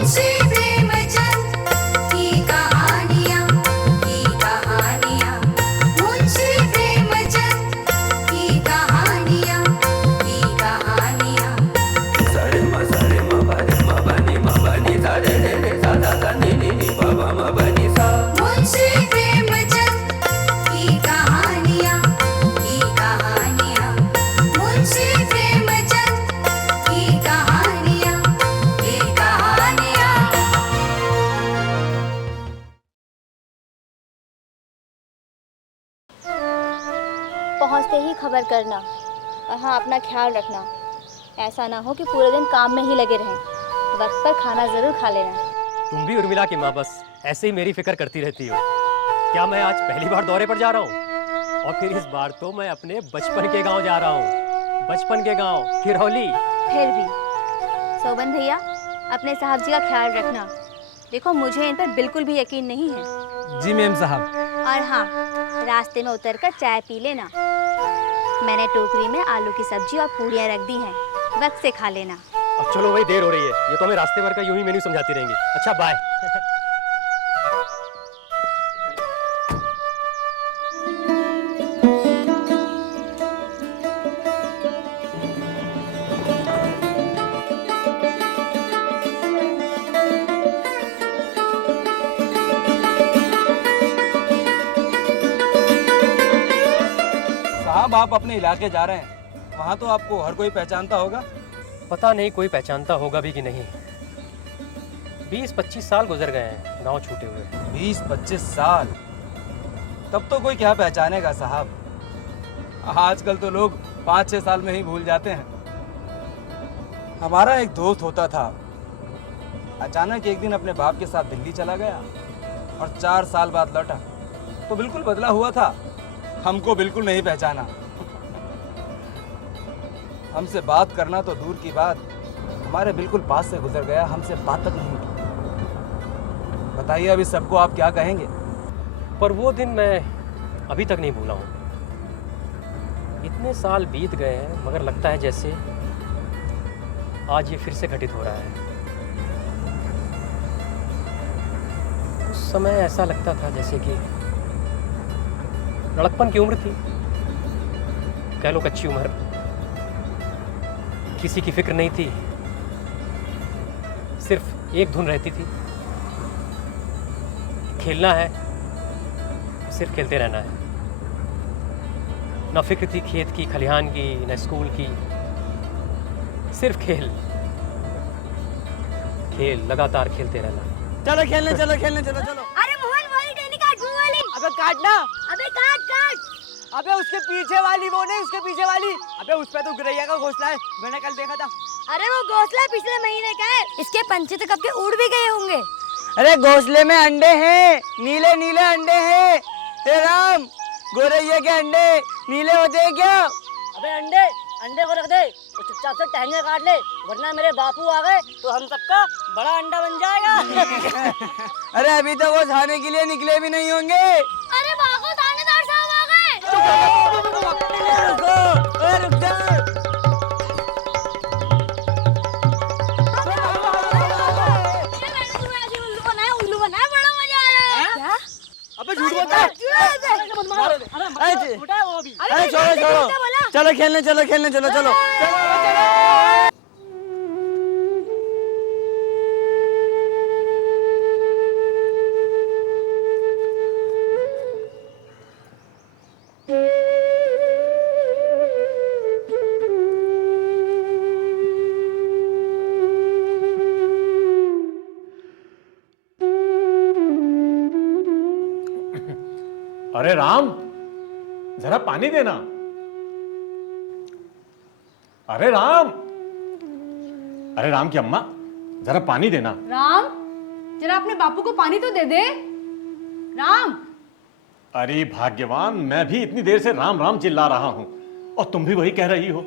मुंशी प्रेमचंद की कहानियाँ मुंशी प्रेमचंद की कहानियाँ सरे म बनी म बनी सा रे रे रे सा सा सा नी नी नी प प म बनी सा। मुंशी प्रेमचंद की कहानियाँ मुंशी प्रेमचंद की कहानियाँ पहुँचते ही खबर करना और हाँ, अपना ख्याल रखना। ऐसा ना हो कि पूरे दिन काम में ही लगे रहें। वक्त पर खाना जरूर खा लेना। तुम भी उर्मिला की माँ बस ऐसे ही मेरी फिक्र करती रहती हो। क्या मैं आज पहली बार दौरे पर जा रहा हूँ? और फिर इस बार तो मैं अपने बचपन के गांव जा रहा हूँ। बचपन के गांव खिरौली। फिर भी सोबन भैया, अपने साहब जी का ख्याल रखना। देखो, मुझे इन पर बिल्कुल भी यकीन नहीं है। जी मैम साहब। और हाँ, रास्ते में उतरकर चाय पी लेना। मैंने टोकरी में आलू की सब्जी और पूड़ियाँ रख दी हैं, वक्त से खा लेना। अब चलो भाई, देर हो रही है। ये तो हमें रास्ते भर का यूं ही मेन्यू समझाती रहेंगी। अच्छा, बाय। साहब, आप अपने इलाके जा रहे हैं, वहाँ तो आपको हर कोई पहचानता होगा। पता नहीं कोई पहचानता होगा भी कि नहीं। 20-25 साल गुजर गए हैं गांव छूटे हुए। 20-25 साल? तब तो कोई क्या पहचानेगा साहब। आजकल तो लोग 5-6 साल में ही भूल जाते हैं। हमारा एक दोस्त होता था, अचानक एक दिन अपने बाप के साथ दिल्ली चला गया और 4 साल बाद लौटा तो बिल्कुल बदला हुआ था। हमको बिल्कुल नहीं पहचाना। हमसे बात करना तो दूर की बात, हमारे बिल्कुल पास से गुजर गया, हमसे बात तक नहीं की। बताइए अभी सबको आप क्या कहेंगे? पर वो दिन मैं अभी तक नहीं भूला हूँ। इतने साल बीत गए हैं, मगर लगता है जैसे आज ये फिर से घटित हो रहा है। उस समय ऐसा लगता था जैसे कि लड़कपन की उम्र थी, कह लो कच्ची उम्र। किसी की फिक्र नहीं थी, सिर्फ एक धुन रहती थी, खेलना है, सिर्फ खेलते रहना है। न फिक्र थी खेत की, खलिहान की, न स्कूल की, सिर्फ खेल खेल, लगातार खेलते रहना। चलो खेलने चलो, खेलने चलो चलो। अरे मोहन, वाली टहनी काट, वो वाली। अबे काटना। अबे काट काट। अबे उसके पीछे वाली, वो नहीं, उसके पीछे वाली। अबे उस पे तो गौरैया का घोंसला है, मैंने कल देखा था। अरे वो घोंसला पिछले महीने का है, इसके पंचे तो कब के उड़ भी गए होंगे। अरे घोंसले में अंडे हैं, नीले नीले अंडे हैं। हे राम, गौरैया के अंडे नीले होते हैं क्या? अबे अंडे को रख दे, तो चुपचाप से टहनियाँ काट ले, वरना मेरे बापू आ गए तो हम सबका बड़ा अंडा बन जाएगा। अरे अभी तक वो खाने के लिए निकले भी नहीं होंगे। अरे भागो, थानेदार साहब आ गए। रुक जा। उल्लू बनाया, बड़ा मजा आ रहा है। क्या? अबे झूठ बोलता है। अरे छोड़ो छोड़ो, चलो खेलने चलो, खेलने चलो चलो। अरे राम, जरा पानी देना। अरे राम की अम्मा, जरा पानी देना। राम, जरा अपने बापू को पानी तो दे दे। राम। अरे भाग्यवान, मैं भी इतनी देर से राम राम चिल्ला रहा हूं और तुम भी वही कह रही हो।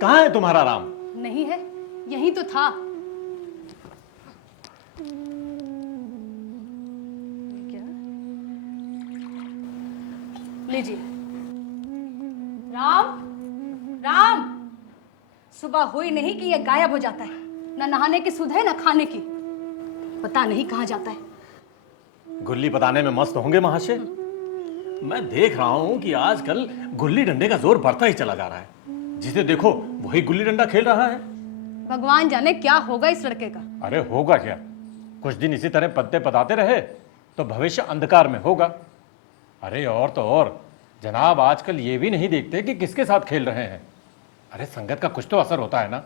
कहाँ है तुम्हारा राम? नहीं है, यही तो था। लीजिए। राम, राम। सुबह हुई नहीं कि ये गायब हो जाता है, न नहाने की सुध है न खाने की। पता नहीं कहाँ जाता है। गुल्ली बताने में मस्त होंगे महाशय। मैं देख रहा हूं कि आजकल गुल्ली डंडे का जोर बढ़ता ही चला जा रहा है। जिसे देखो वही गुल्ली डंडा खेल रहा है। भगवान जाने क्या होगा इस लड़के का। अरे होगा क्या, कुछ दिन इसी तरह पत्ते पताते रहे तो भविष्य अंधकार में होगा। अरे और तो और जनाब, आजकल ये भी नहीं देखते कि किसके साथ खेल रहे हैं। अरे संगत का कुछ तो असर होता है ना।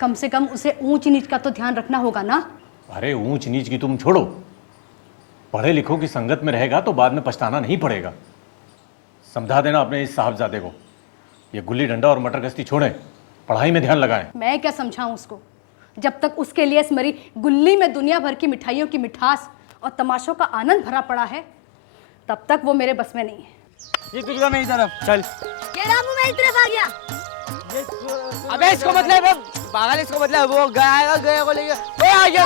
कम से कम उसे ऊंच नीच का तो ध्यान रखना होगा ना। अरे ऊंच नीच की तुम छोड़ो, पढ़े लिखो की संगत में रहेगा तो बाद में पछताना नहीं पड़ेगा। समझा देना अपने इस साहबजादे को, ये गुल्ली डंडा और मटर गश्ती छोड़ें, पढ़ाई में ध्यान लगाएं। मैं क्या समझाऊं उसको, जब तक उसके लिए स्मरी गुल्ली में दुनिया भर की मिठाइयों की मिठास और तमाशों का आनंद भरा पड़ा है, तब तक वो मेरे बस में नहीं है। ये दुर्गा मेरी तरफ चल। ये रामू मेरी तरफ आ गया। अबे इसको मतलब पागल, इसको मतलब वो गया को लेके आ गया।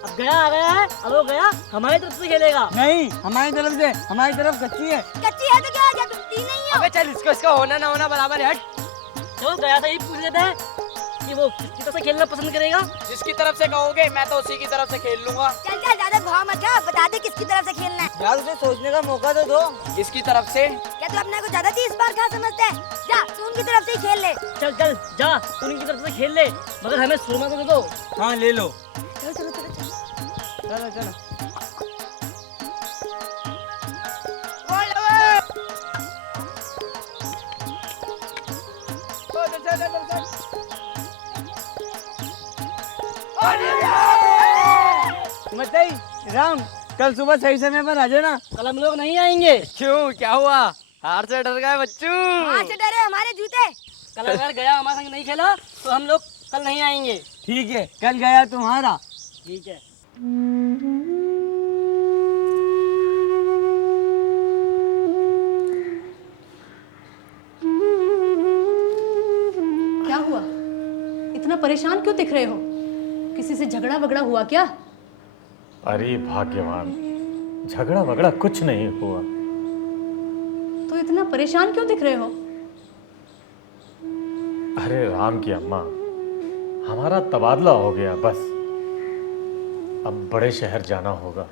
अब गया आ गया है, अब वो गया हमारी तरफ से खेलेगा। नहीं, हमारी तरफ से, हमारी तरफ कच्ची है। कच्ची है तो क्या हो गया, तुम तीन नहीं हो। अबे चल, इसका होना ना होना बराबर है। हट। जो गया था ये पूछ लेते हैं कि वो किसकी तरफ से खेलना पसंद करेगा। जिसकी तरफ से कहोगे मैं तो उसी की तरफ से खेल लूंगा। चल चल, ज्यादा भाव मत खा, बता दे किसकी तरफ से खेलना है। यार उसे सोचने का मौका तो दो। किसकी तरफ से? क्या तू अपने को ज्यादा 30 बार खा समझता है? जा तू उनकी तरफ से ही खेल ले। चल चल जा, उनकी तरफ से खेल ले, मगर हमें सुरमा तो दे दो। हाँ ले लो। चलो चलो चलो चलो। चलो चलो। बताइए राम, कल सुबह सही समय पर आ जाना। कल हम लोग नहीं आएंगे। क्यों, क्या हुआ? हार से डर गए बच्चू? हाथ से डरे हमारे जूते। कल अगर गया हमारे संग नहीं खेला तो हम लोग कल नहीं आएंगे। ठीक है, कल गया तुम्हारा। ठीक है। क्या हुआ, इतना परेशान क्यों दिख रहे हो? किसी से झगड़ा वगड़ा हुआ क्या? अरे भाग्यवान, झगड़ा वगड़ा कुछ नहीं हुआ। तो इतना परेशान क्यों दिख रहे हो? अरे राम की अम्मा, हमारा तबादला हो गया बस। अब बड़े शहर जाना होगा।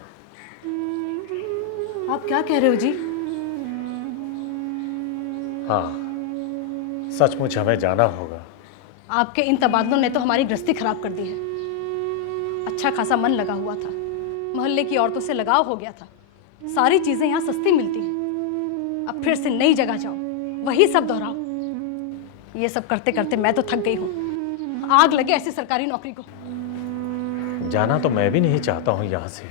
आप क्या कह रहे हो जी? हाँ, सचमुच हमें जाना होगा। आपके इन तबादलों ने तो हमारी गृहस्थी खराब कर दी है। अच्छा खासा मन लगा हुआ था, मोहल्ले की औरतों से लगाव हो गया था, सारी चीजें यहाँ सस्ती मिलती हैं। अब फिर से नई जगह जाओ, वही सब दोहराओ। ये सब करते करते मैं तो थक गई हूँ। आग लगे ऐसी सरकारी नौकरी को। जाना तो मैं भी नहीं चाहता हूँ यहाँ से।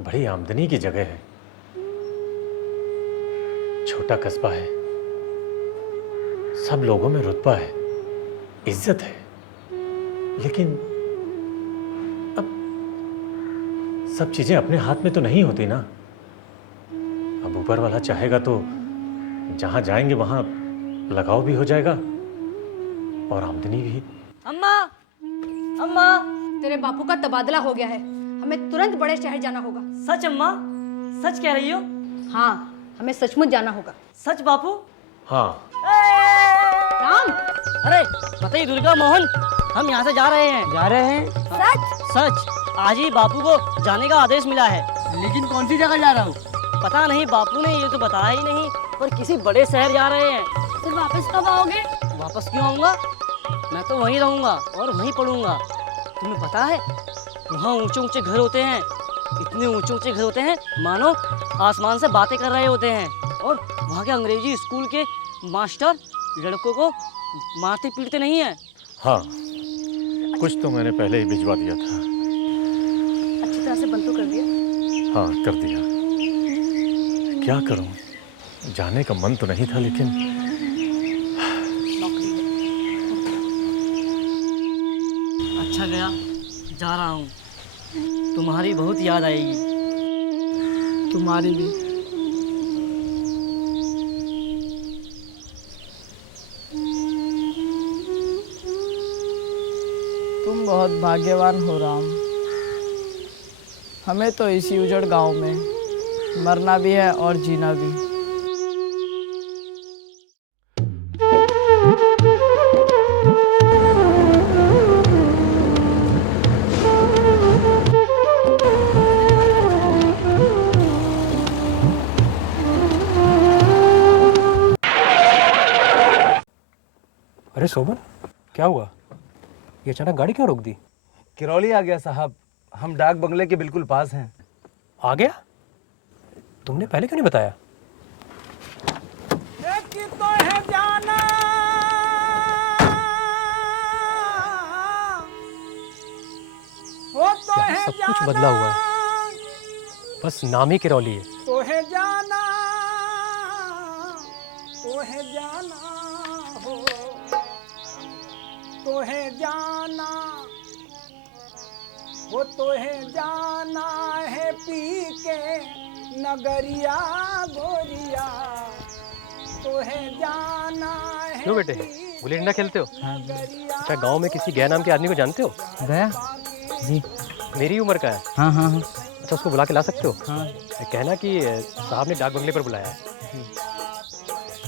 बड़ी आमदनी की जगह है, छोटा कस्बा है, सब लोगों में रुतबा है, इज्जत है। लेकिन अब सब चीजें अपने हाथ में तो नहीं होती ना। अब ऊपर वाला चाहेगा तो जहां जाएंगे वहां लगाव भी हो जाएगा और आमदनी भी। अम्मा, अम्मा। तेरे बापू का तबादला हो गया है, हमें तुरंत बड़े शहर जाना होगा। सच अम्मा, सच कह रही हो? हाँ, हमें सचमुच जाना होगा। सच बापू? हाँ। राम, अरे बताइए दुर्गा मोहन, हम यहाँ से जा रहे हैं। जा रहे हैं? सच? सच, आज ही बापू को जाने का आदेश मिला है। लेकिन कौन सी जगह जा रहा हूँ? पता नहीं, बापू ने ये तो बताया ही नहीं, पर किसी बड़े शहर जा रहे हैं। फिर वापस कब आओगे? वापस क्यों आऊँगा, मैं तो वहीं रहूँगा और वहीं पढ़ूंगा। तुम्हें पता है वहाँ ऊंचे ऊंचे घर होते हैं, इतने ऊंचे ऊंचे घर होते हैं मानो आसमान से बातें कर रहे होते हैं। और वहाँ के अंग्रेजी स्कूल के मास्टर लड़कों को मारते पीटते नहीं है। हाँ, कुछ तो मैंने पहले ही भिजवा दिया था। अच्छी तरह से बंद तो कर दिया? हाँ, कर दिया। क्या करूं, जाने का मन तो नहीं था, लेकिन अच्छा गया, जा रहा हूँ। तुम्हारी बहुत याद आएगी। तुम्हारी भी। तुम बहुत भाग्यवान हो राम। हमें तो इसी उजड़ गांव में मरना भी है और जीना भी। अरे सोमन, क्या हुआ? ये अचानक गाड़ी क्यों रोक दी? किरौली आ गया साहब, हम डाक बंगले के बिल्कुल पास हैं। आ गया? तुमने पहले क्यों नहीं बताया? यहाँ सब कुछ बदला हुआ है, बस नाम ही किरौली है। तो है जाना हो, तो है जाना वो, तो है जाना है पी के नगरिया गोरिया, तो है जाना है। क्यों बेटे, गुल्ली डंडा खेलते हो? अच्छा, गांव में किसी गया नाम के आदमी को जानते हो? गया जी? मेरी उम्र का है। हाँ हाँ हाँ। अच्छा, उसको बुला के ला सकते हो? हाँ। कहना कि साहब ने डाक बंगले पर बुलाया है।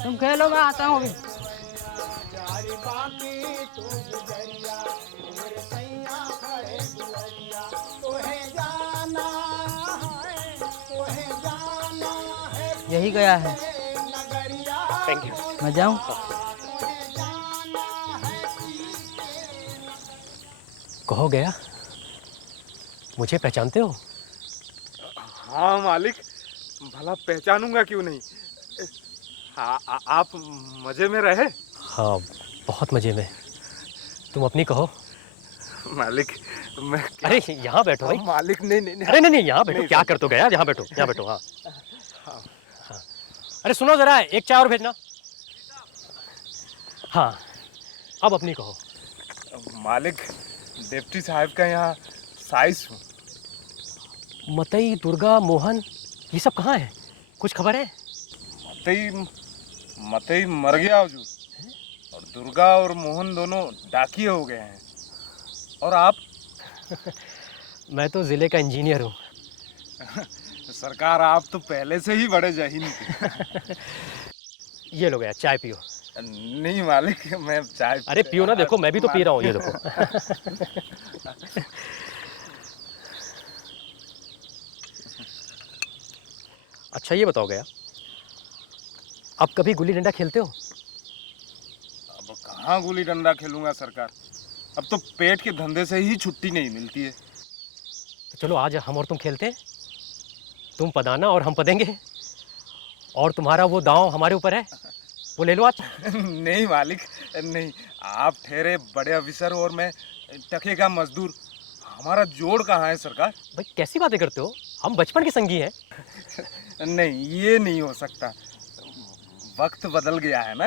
तुम खेलो, मैं आता हूँ अभी। यही गया है। Thank you. मैं जाऊँ? कहो गया, मुझे पहचानते हो? हाँ मालिक, भला पहचानूंगा क्यों नहीं। आप मजे में रहे? हाँ, बहुत मजे में। तुम अपनी कहो। मालिक मैं अरे यहाँ बैठो भाई। मालिक नहीं। अरे नहीं, यहाँ बैठो। क्या कर तो गया? यहाँ बैठो, यहाँ बैठो। हाँ हाँ। अरे सुनो जरा, एक चाय और भेजना। हाँ, अब अपनी कहो। मालिक, डिप्टी साहब का यहाँ साइस हूँ। मतई, दुर्गा, मोहन, ये सब कहाँ है? कुछ खबर है? मतई मर गया हुजूर, और दुर्गा और मोहन दोनों डाकिए हो गए हैं। और आप? मैं तो जिले का इंजीनियर हूँ। सरकार, आप तो पहले से ही बड़े जहीन थे। ये लो गया, चाय पियो। नहीं मालिक, मैं चाय। अरे पियो ना, देखो मैं भी तो पी रहा हूँ, ये देखो। अच्छा ये बताओ गया, अब कभी गुल्ली डंडा खेलते हो? अब कहाँ गुल्ली डंडा खेलूंगा सरकार, अब तो पेट के धंधे से ही छुट्टी नहीं मिलती है। तो चलो आज हम और तुम खेलते हैं। तुम पदाना और हम पदेंगे, और तुम्हारा वो दांव हमारे ऊपर है, वो ले लो आज। नहीं मालिक नहीं, आप ठहरे बड़े अफसर और मैं टके का मजदूर, हमारा जोड़ कहाँ है सरकार? भाई कैसी बातें करते हो, हम बचपन के संगी हैं। नहीं, ये नहीं हो सकता, वक्त बदल गया है ना।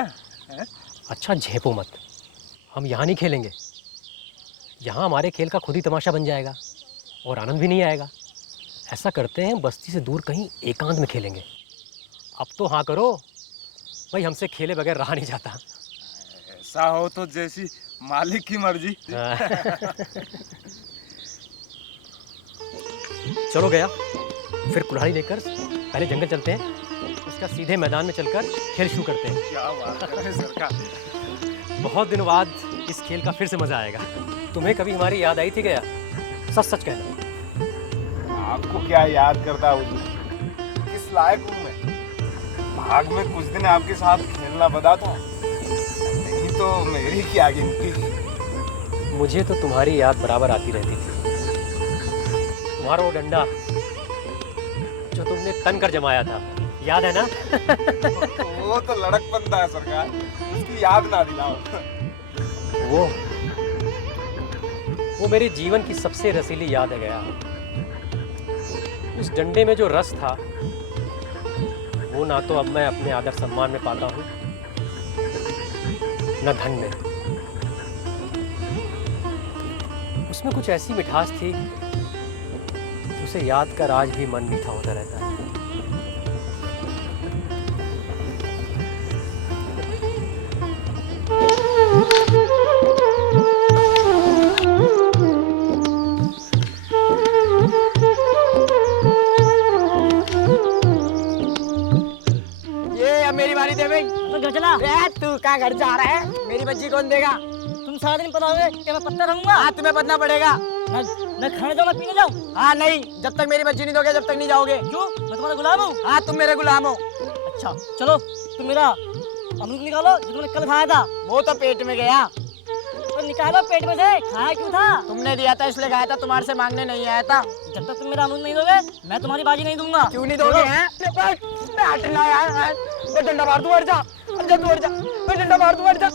है? अच्छा झेपो मत, हम यहाँ नहीं खेलेंगे। यहाँ हमारे खेल का खुद ही तमाशा बन जाएगा और आनंद भी नहीं आएगा। ऐसा करते हैं, बस्ती से दूर कहीं एकांत में खेलेंगे। अब तो हाँ करो भाई, हमसे खेले बगैर रहा नहीं जाता। ऐसा हो तो जैसी मालिक की मर्जी। चलो गया, फिर कुल्हाड़ी लेकर पहले जंगल चलते हैं, उसका सीधे मैदान में चलकर खेल शुरू करते हैं। क्या बात है सरकार। बहुत दिनों बाद इस खेल का फिर से मजा आएगा। तुम्हें कभी हमारी याद आई थी गया? सच सच कहना। आपको क्या याद करता हूँ, किस लायक हूँ मैं? भाग में कुछ दिन आपके साथ खेलना बदा था, नहीं तो मेरी क्या गिनती। मुझे तो तुम्हारी याद बराबर आती रहती थी। तुम्हारा वो डंडा जो तुमने तन कर जमाया था, याद है ना? वो तो लड़क बनता है सरकार, उसकी याद ना दिलाओ। वो मेरे जीवन की सबसे रसीली याद है गया। उस डंडे में जो रस था, वो ना तो अब मैं अपने आदर सम्मान में पाता हूँ, न धन में। उसमें कुछ ऐसी मिठास थी, उसे याद कर आज भी मन मीठा होता रहता है। मेरी बारी दे भाई। तो घर चला। तू क्या घर जा रहा है? मेरी बच्ची कौन देगा? तुम सारा दिन पढ़ाओगे कि मैं पत्ता रहूंगा? हाँ, तुम्हें पढ़ना पड़ेगा। मैं खाने जाऊँ, मैं पीने जाऊँ? हाँ नहीं, जब तक मेरी बच्ची नहीं दोगे जब तक नहीं जाओगे। क्यों? मैं तुम्हारा गुलाम हूँ? हाँ, तुम मेरे गुलाम हो। अच्छा चलो, तुम मेरा अमरूद निकालो जो तुमने कल खाया था। वो तो पेट में गया। तो निकालो पेट में से, खाया क्यों था? तुमने दिया था इसलिए खाया था, तुम्हारे से मांगने नहीं आया था। जब तक तुम मेरा अमरूद नहीं दोगे मैं तुम्हारी बाजी नहीं दूंगा। क्यों नहीं दोगे हैं? हटना यार, मैं डंडा मार दूं, हट जा, हट जा, तू हट जा, मैं डंडा मार दूं, हट जा।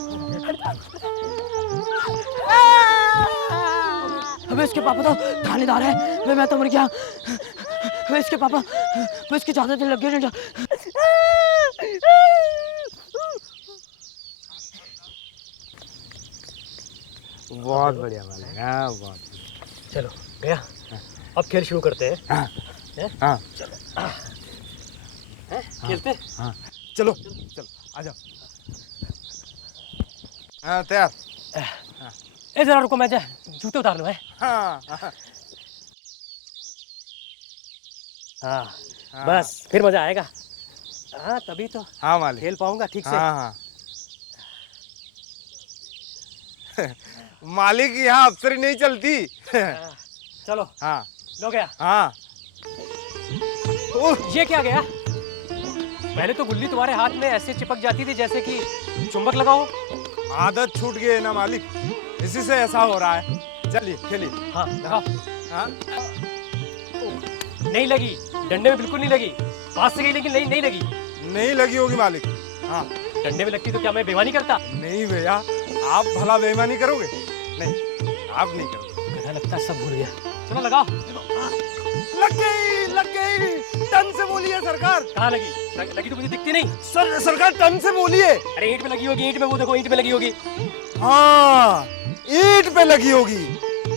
अबे इसके पापा तो थानेदार है, मैं तो मर गया। अबे इसके पापा, मैं इसकी चादर पे लग गया डंडा। बहुत बढ़िया मालिक, हाँ बहुत। चलो गया, अब खेल शुरू करते हैं। हाँ हैं? हाँ हैं? खेलते हैं? हाँ चलो चलो आ जाओ। हाँ तैयार। ए जरा रुको, मैं जूते उतार लूँ। है हाँ हाँ हाँ, हाँ। बस फिर मजा आएगा। हाँ तभी तो हाँ मालिक, खेल पाऊंगा ठीक से। हाँ हाँ। मालिक यहाँ अफसरी नहीं चलती। हाँ, चलो हाँ लो गया। हाँ। ये क्या गया? पहले तो गुल्ली तुम्हारे हाथ में ऐसे चिपक जाती थी जैसे कि चुंबक लगाओ। आदत छूट गई है ना मालिक, इसी से ऐसा हो रहा है। चलिए खेलिए। हाँ लगाओ। हाँ नहीं लगी, डंडे में बिल्कुल नहीं लगी। पास से गई लेकिन नहीं लगी। नहीं लगी होगी मालिक। हाँ डंडे में लगती तो क्या मैं बेईमानी करता? नहीं भैया, आप भला बेईमानी करोगे? नहीं, आप नहीं करोगे। गधा लगता है, सब भूल गया। चलो लगाओ। लग गई टन से बोलिए सरकार। कहाँ लगी? लगी तो मुझे दिखती नहीं। सरकार टन से बोलिए। अरे ईंट पे लगी होगी, ईंट पे, वो देखो ईंट पे लगी होगी। हाँ ईंट पे लगी होगी,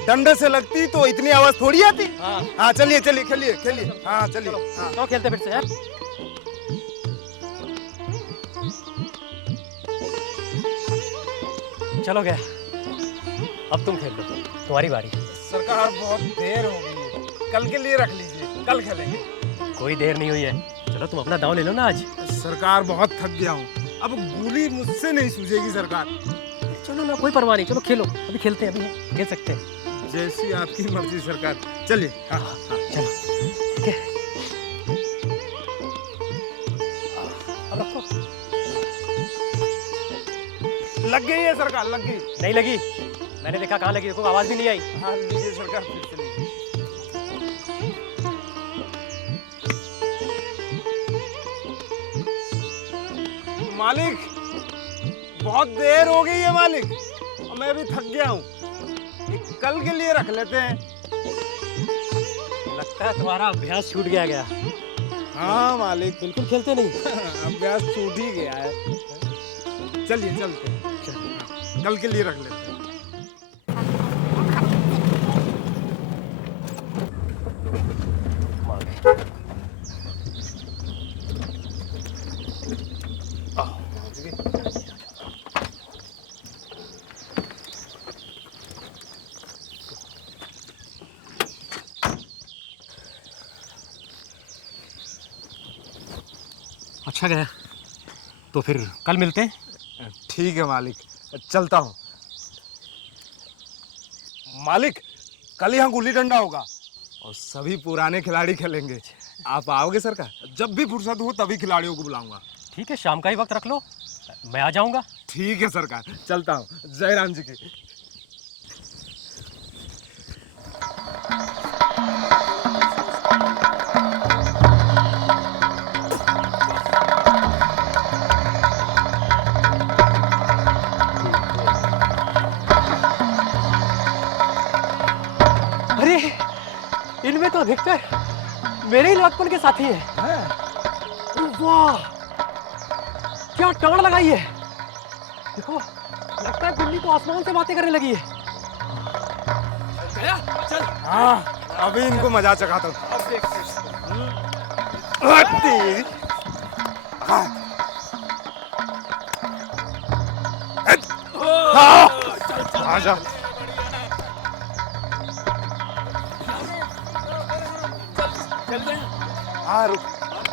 डंडे से लगती तो इतनी आवाज थोड़ी आती। हाँ हाँ चलिए चलिए खेलिए खेलिए। हाँ चलिए। हाँ चलो खेलते फिर से यार। चलो गया, अब तुम खेल लो, तुम्हारी बारी। सरकार बहुत देर हो गई है, कल के लिए रख लीजिए, कल खेलेंगे। कोई देर नहीं हुई है, चलो तुम अपना दांव ले लो ना आज। सरकार बहुत थक गया हूँ, अब गोली मुझसे नहीं सूझेगी सरकार। चलो ना, कोई परवाह नहीं, चलो खेलो, अभी खेलते हैं, अभी खेल सकते हैं। जैसी आपकी मर्जी सरकार, चलिए। हाँ हाँ चलो ठीक है, अब रखो। लग गई है सरकार, लग गई। नहीं लगी, मैंने देखा कहाँ लगी, देखो आवाज भी नहीं आई। हाँ लीजिए सरकार, फिर से लीजिए। मालिक बहुत देर हो गई है मालिक, और मैं भी थक गया हूँ, कल के लिए रख लेते हैं। लगता है तुम्हारा अभ्यास छूट गया। हाँ मालिक, बिल्कुल खेलते नहीं। अभ्यास छूट ही गया है। चलिए चलते हैं, कल के लिए रख लेते हैं। अच्छा गया, तो फिर कल मिलते हैं। ठीक है मालिक, चलता हूँ। मालिक कल यहाँ गुल्ली डंडा होगा और सभी पुराने खिलाड़ी खेलेंगे। आप आओगे सरकार? जब भी फुर्सत हो तभी खिलाड़ियों को बुलाऊंगा। ठीक है, शाम का ही वक्त रख लो, मैं आ जाऊंगा। ठीक है सरकार, चलता हूँ। जय राम जी की। अरे इनमें तो अधिकतर मेरे ही लड़कपन के साथी हैं। वाह क्या टांड लगाई है, देखो लगता है बिल्ली तो आसमान से बातें करने लगी है। चल। हाँ अभी इनको मजा चखाता हूँ। आ जा। हाँ रुक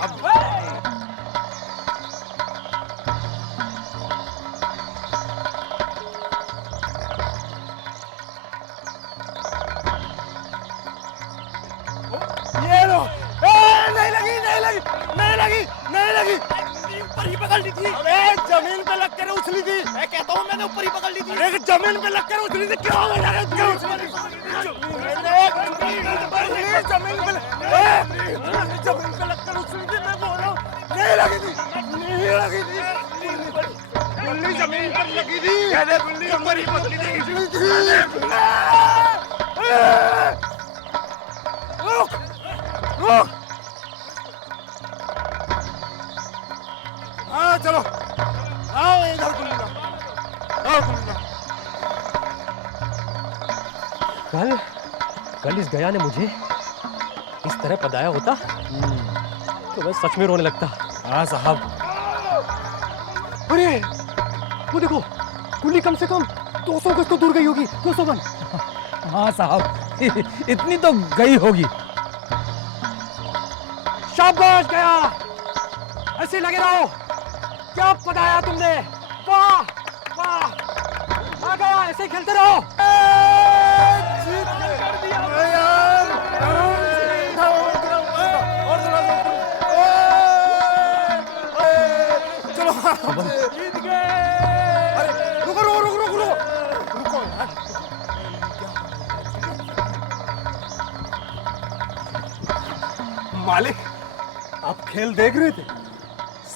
अब। ये लो। नहीं लगी, नहीं लगी, नहीं लगी, नहीं लगी। ऊपर ही पकड़। पकड़ ली थी? अबे जमीन पे लग कर उछली थी। मैं कहता हूँ मैंने ऊपर ही पकड़ ली थी। अरे जमीन पे लग कर उछली थी, क्यों बजा रहे हो? क्यों उछली? जमीन पे लग कर उछली थी, मैं बोल रहा हूँ। नहीं लगी थी, नहीं लगी थी। गुल्ली जमीन पर लगी थी। कहने गुल्ली ऊपर ही पकड़ी थी। रुक, रुक। हाँ चलो, आओ इधर गुल्ली ला, आओ गुल्ली ला। कल इस गया ने मुझे इस तरह पदाया होता तो मैं सच में रोने लगता। हाँ साहब। अरे वो देखो, गुल्ली कम से कम 200 गज तो दूर गई होगी। 201। हाँ साहब, इतनी तो गई होगी। शाबाश गया, ऐसे लगे रहो। क्या पदाया तुमने, वाह वाह। आ गया, ऐसे ही खेलते रहो। चलो जीत गए। अरे रुको रुको रुको रुको रुको रुको यार। मालिक, आप खेल देख रहे थे?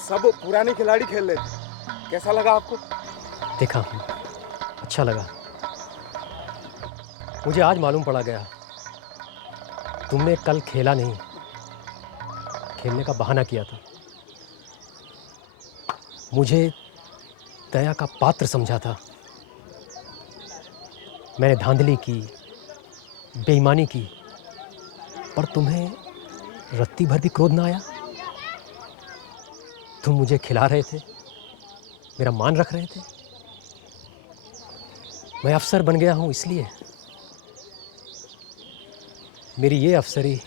सब पुराने खिलाड़ी खेल रहे थे। कैसा लगा आपको? देखा, अच्छा लगा। मुझे आज मालूम पड़ा गया, तुमने कल खेला नहीं, खेलने का बहाना किया था। मुझे दया का पात्र समझा था। मैंने धांधली की, बेईमानी की, पर तुम्हें रत्ती भर भी क्रोध ना आया। तुम मुझे खिला रहे थे, मेरा मान रख रहे थे। मैं अफसर बन गया हूं इसलिए। मेरी ये अफसरी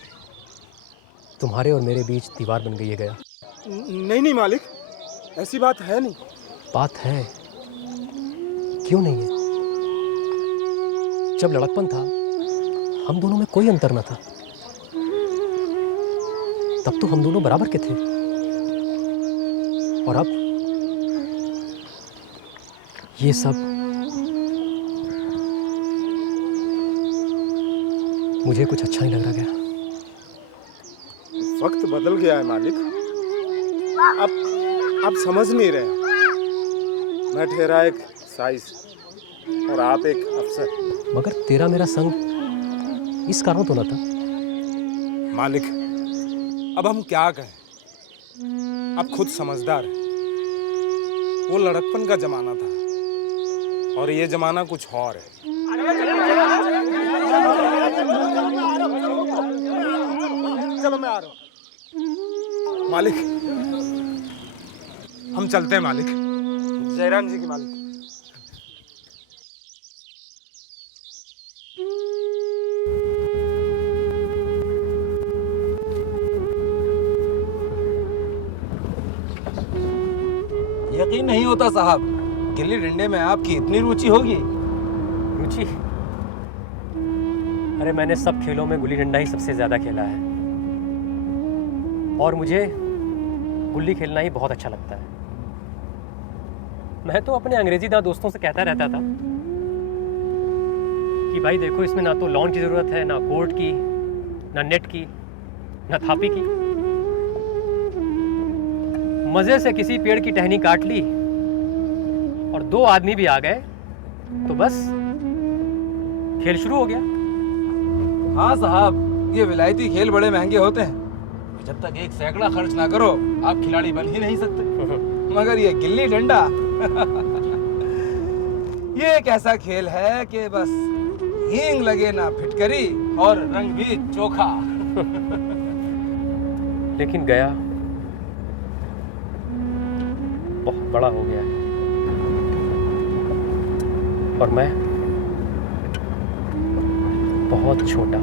तुम्हारे और मेरे बीच दीवार बन गई है गया। नहीं नहीं मालिक, ऐसी बात है नहीं। बात है, क्यों नहीं है? जब लड़कपन था, हम दोनों में कोई अंतर न था। तब तो हम दोनों बराबर के थे। और अब ये सब मुझे कुछ अच्छा नहीं लग रहा गया। वक्त बदल गया है मालिक। आप समझ नहीं रहे। मैं ठहरा एक साइज और आप एक अफसर। मगर तेरा मेरा संग इस कारण तो न था। मालिक, अब हम क्या कहें? आप खुद समझदार हैं। वो लड़कपन का जमाना था और ये जमाना कुछ और है। चलो मैं आ रहा हूँ। मालिक, हम चलते हैं मालिक। जयराम जी की मालिक। यकीन नहीं होता साहब, गिल्ली डंडे में आपकी इतनी रुचि होगी। रुचि? अरे मैंने सब खेलों में गुल्ली डंडा ही सबसे ज्यादा खेला है। और मुझे गुल्ली खेलना ही बहुत अच्छा लगता है। मैं तो अपने अंग्रेजी दोस्तों से कहता रहता था कि भाई देखो, इसमें ना तो लॉन की ज़रूरत है, ना कोर्ट की, ना नेट की, ना थापी की। मज़े से किसी पेड़ की टहनी काट ली और 2 आदमी भी आ गए तो बस खेल शुरू हो गया। हाँ साहब, ये विलायती खेल बड़े महंगे होते हैं। जब तक 1 सैकड़ा खर्च ना करो, आप खिलाड़ी बन ही नहीं सकते। मगर ये गिल्ली डंडा ये एक ऐसा खेल है कि बस हींग लगे ना फिटकरी और रंग भी चोखा। लेकिन गया बहुत बड़ा हो गया है और मैं बहुत छोटा।